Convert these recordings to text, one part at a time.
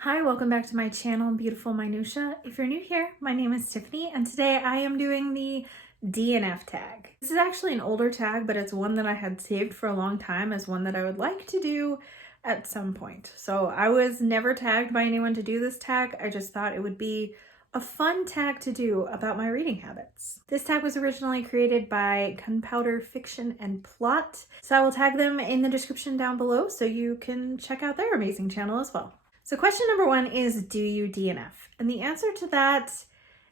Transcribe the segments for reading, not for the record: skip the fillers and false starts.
Hi, welcome back to my channel, Beautiful Minutia. If you're new here, my name is Tiffany, and today I am doing the DNF tag. This is actually an older tag, but it's one that I had saved for a long time as one that I would like to do at some point. So I was never tagged by anyone to do this tag. I just thought it would be a fun tag to do about my reading habits. This tag was originally created by Gunpowder Fiction and Plot, so I will tag them in the description down below so you can check out their amazing channel as well. So question number one is, do you DNF? And the answer to that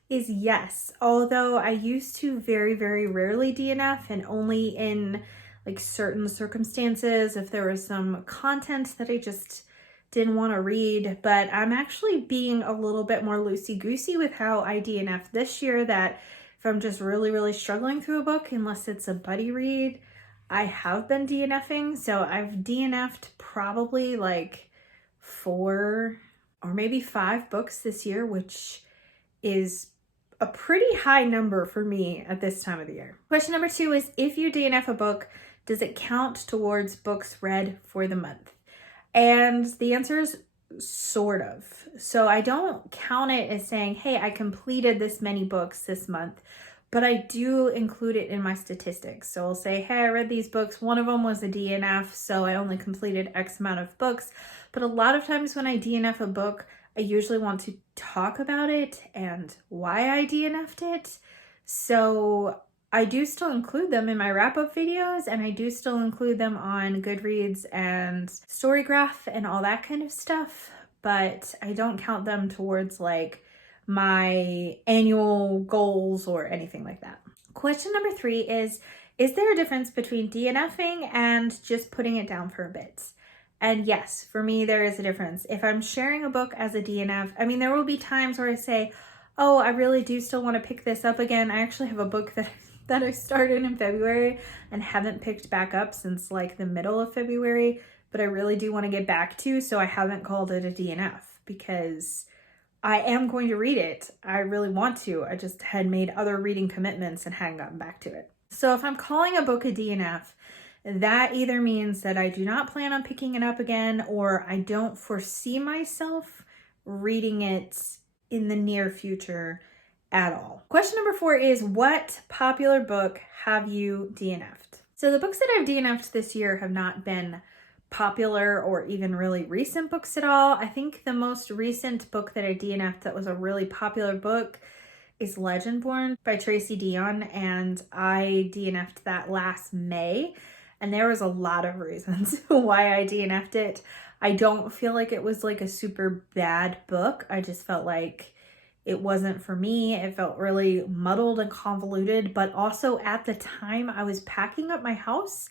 is yes, although I used to very, very rarely DNF and only in like certain circumstances if there was some content that I just didn't want to read. But I'm actually being a little bit more loosey-goosey with how I DNF this year, that if I'm just really, really struggling through a book, unless it's a buddy read, I have been DNFing. So I've DNF'd probably like 4 or maybe 5 books this year, which is a pretty high number for me at this time of the year. Question number 2 is, if you DNF a book, does it count towards books read for the month? And the answer is sort of. So I don't count it as saying, hey, I completed this many books this month, but I do include it in my statistics. So I'll say, hey, I read these books. One of them was a DNF, so I only completed X amount of books. But a lot of times when I DNF a book, I usually want to talk about it and why I DNF'd it. So I do still include them in my wrap-up videos, and I do still include them on Goodreads and Storygraph and all that kind of stuff. But I don't count them towards like my annual goals or anything like that. Question number 3 is there a difference between DNFing and just putting it down for a bit? And yes, for me, there is a difference. If I'm sharing a book as a DNF, I mean, there will be times where I say, oh, I really do still want to pick this up again. I actually have a book that I started in February and haven't picked back up since like the middle of February, but I really do want to get back to, so I haven't called it a DNF because I am going to read it. I really want to. I just had made other reading commitments and hadn't gotten back to it. So if I'm calling a book a DNF, that either means that I do not plan on picking it up again, or I don't foresee myself reading it in the near future at all. Question number 4 is, what popular book have you DNF'd? So the books that I've DNF'd this year have not been popular or even really recent books at all. I think the most recent book that I DNF'd that was a really popular book is Legendborn by Tracy Deonn, and I DNF'd that last May. And there was a lot of reasons why I DNF'd it. I don't feel like it was like a super bad book. I just felt like it wasn't for me. It felt really muddled and convoluted, but also at the time I was packing up my house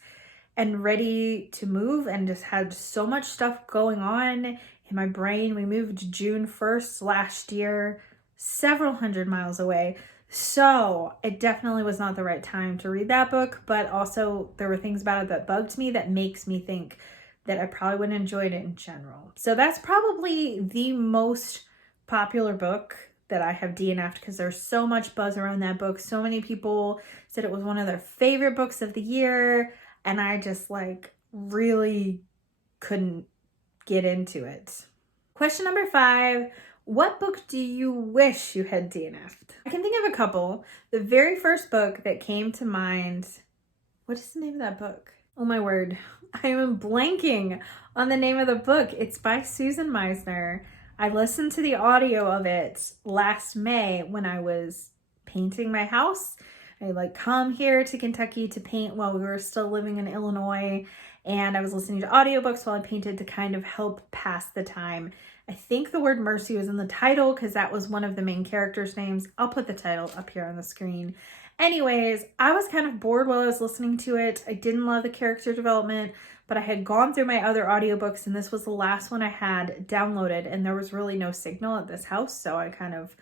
and ready to move and just had so much stuff going on in my brain. We moved June 1st last year, several hundred miles away. So it definitely was not the right time to read that book, but also there were things about it that bugged me that makes me think that I probably wouldn't enjoy it in general. So that's probably the most popular book that I have DNF'd because there's so much buzz around that book. So many people said it was one of their favorite books of the year, and I just like really couldn't get into it. Question number 5. What book do you wish you had DNF'd? I can think of a couple. The very first book that came to mind, what is the name of that book? Oh my word, I am blanking on the name of the book. It's by Susan Meisner. I listened to the audio of it last May when I was painting my house. I like come here to Kentucky to paint while we were still living in Illinois, and I was listening to audiobooks while I painted to kind of help pass the time. I think the word mercy was in the title because that was one of the main characters' names. I'll put the title up here on the screen. Anyways, I was kind of bored while I was listening to it. I didn't love the character development, but I had gone through my other audiobooks and this was the last one I had downloaded, and there was really no signal at this house, so I kind of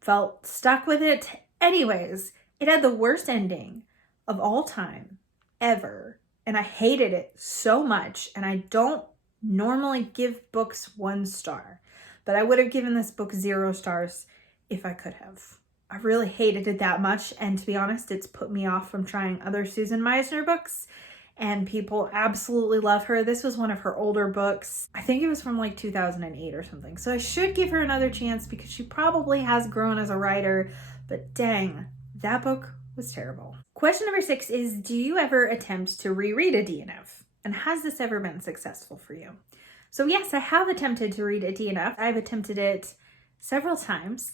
felt stuck with it. Anyways, it had the worst ending of all time ever, and I hated it so much, and I don't normally give books 1 star, but I would have given this book 0 stars if I could have. I really hated it that much, and to be honest, it's put me off from trying other Susan Meisner books, and people absolutely love her. This was one of her older books. I think it was from like 2008 or something. So I should give her another chance because she probably has grown as a writer, but dang, that book was terrible. Question number 6 is, do you ever attempt to reread a DNF? And has this ever been successful for you? So yes, I have attempted to read a DNF. I've attempted it several times.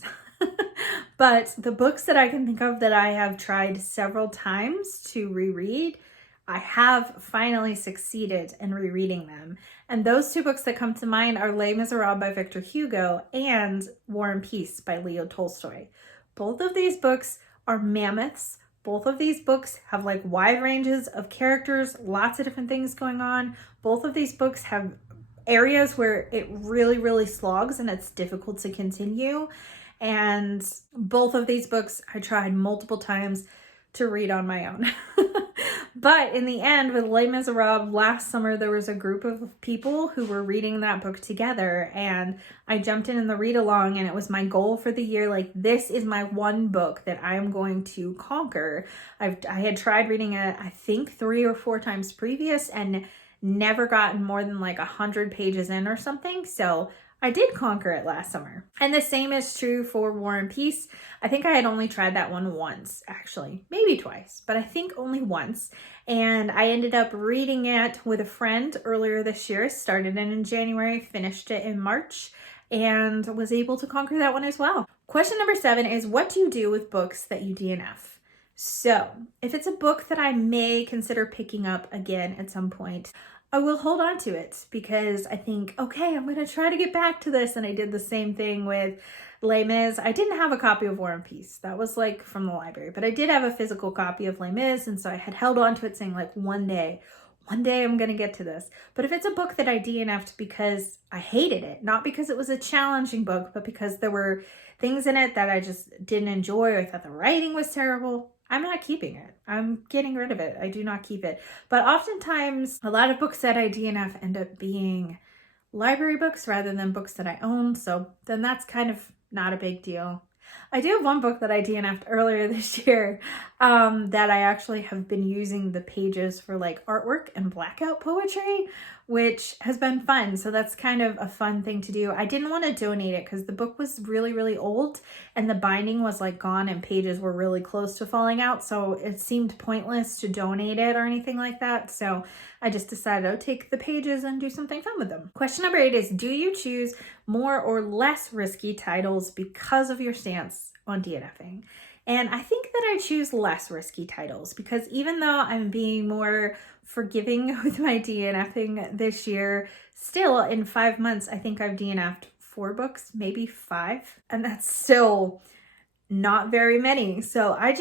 But the books that I can think of that I have tried several times to reread, I have finally succeeded in rereading them. And those 2 books that come to mind are Les Miserables by Victor Hugo and War and Peace by Leo Tolstoy. Both of these books are mammoths. Both of these books have like wide ranges of characters, lots of different things going on. Both of these books have areas where it really, really slogs and it's difficult to continue. And both of these books I tried multiple times to read on my own. But in the end, with Les Miserables, last summer there was a group of people who were reading that book together, and I jumped in the read along, and it was my goal for the year. Like, this is my one book that I am going to conquer. I had tried reading it, I think 3 or 4 times previous, and never gotten more than like 100 pages in or something. So I did conquer it last summer. And the same is true for War and Peace. I think I had only tried that one once, actually, maybe twice, but I think only once. And I ended up reading it with a friend earlier this year, started it in January, finished it in March, and was able to conquer that one as well. Question number 7 is, what do you do with books that you DNF? So if it's a book that I may consider picking up again at some point, I will hold on to it because I think, okay, I'm going to try to get back to this. And I did the same thing with Les Mis. I didn't have a copy of War and Peace. That was like from the library, but I did have a physical copy of Les Mis. And so I had held on to it saying like, one day I'm going to get to this. But if it's a book that I DNF'd because I hated it, not because it was a challenging book, but because there were things in it that I just didn't enjoy, or I thought the writing was terrible, I'm not keeping it. I'm getting rid of it. I do not keep it. But oftentimes, a lot of books that I DNF end up being library books rather than books that I own. So then that's kind of not a big deal. I do have one book that I DNF'd earlier this year that I actually have been using the pages for like artwork and blackout poetry, which has been fun. So that's kind of a fun thing to do. I didn't want to donate it because the book was really, really old and the binding was like gone and pages were really close to falling out. So it seemed pointless to donate it or anything like that. So I just decided I'd take the pages and do something fun with them. Question number 8 is, do you choose more or less risky titles because of your stance on DNFing? And I think that I choose less risky titles because even though I'm being more forgiving with my DNFing this year, still in 5 months, I think I've DNF'd 4 books, maybe 5, and that's still not very many. So I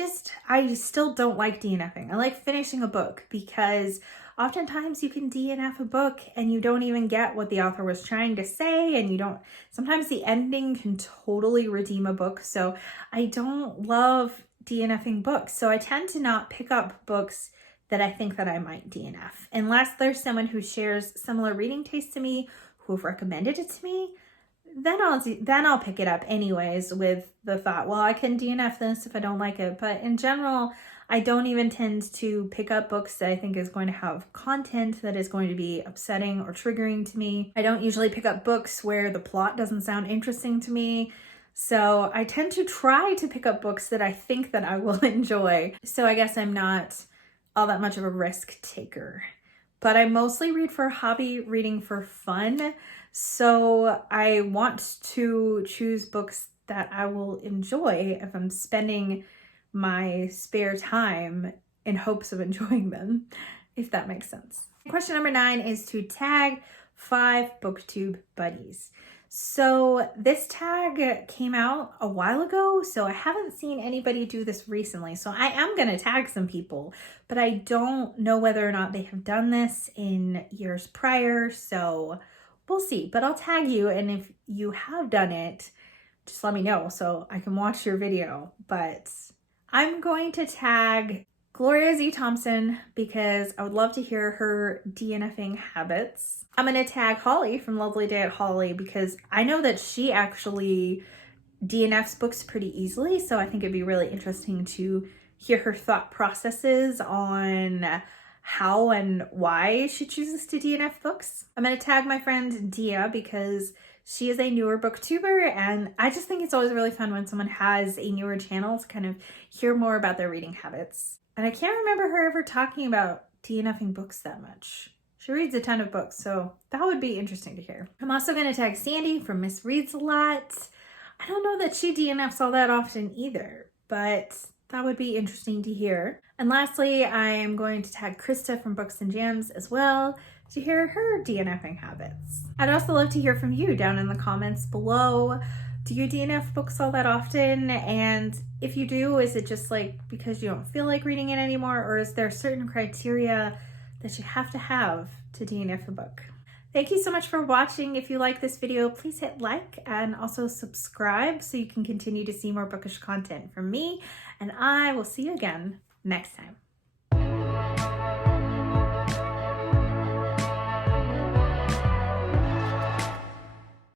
still don't like DNFing. I like finishing a book because oftentimes you can DNF a book and you don't even get what the author was trying to say, and sometimes the ending can totally redeem a book. So I don't love DNFing books. So I tend to not pick up books that I think that I might DNF unless there's someone who shares similar reading taste to me, who have recommended it to me. Then I'll pick it up anyways with the thought, well, I can DNF this if I don't like it. But in general, I don't even tend to pick up books that I think is going to have content that is going to be upsetting or triggering to me. I don't usually pick up books where the plot doesn't sound interesting to me. So I tend to try to pick up books that I think that I will enjoy. So I guess I'm not all that much of a risk taker. But I mostly read for hobby, reading for fun. So I want to choose books that I will enjoy if I'm spending my spare time in hopes of enjoying them, if that makes sense. Question number 9 is to tag 5 BookTube buddies. So this tag came out a while ago, so I haven't seen anybody do this recently. So I am going to tag some people, but I don't know whether or not they have done this in years prior. So we'll see, but I'll tag you. And if you have done it, just let me know so I can watch your video. But I'm going to tag Gloria Z. Thompson because I would love to hear her DNFing habits. I'm going to tag Holly from Lovely Day at Holly because I know that she actually DNFs books pretty easily. So I think it'd be really interesting to hear her thought processes on how and why she chooses to DNF books. I'm going to tag my friend Dia because she is a newer booktuber, and I just think it's always really fun when someone has a newer channel to kind of hear more about their reading habits. And I can't remember her ever talking about DNFing books that much. She reads a ton of books, so that would be interesting to hear. I'm also going to tag Sandy from Miss Reads a Lot. I don't know that she DNFs all that often either, but that would be interesting to hear. And lastly, I am going to tag Krista from Books and Jams as well to hear her DNFing habits. I'd also love to hear from you down in the comments below. Do you DNF books all that often? And if you do, is it just like because you don't feel like reading it anymore, or is there certain criteria that you have to DNF a book? Thank you so much for watching. If you like this video, please hit like and also subscribe so you can continue to see more bookish content from me, and I will see you again next time.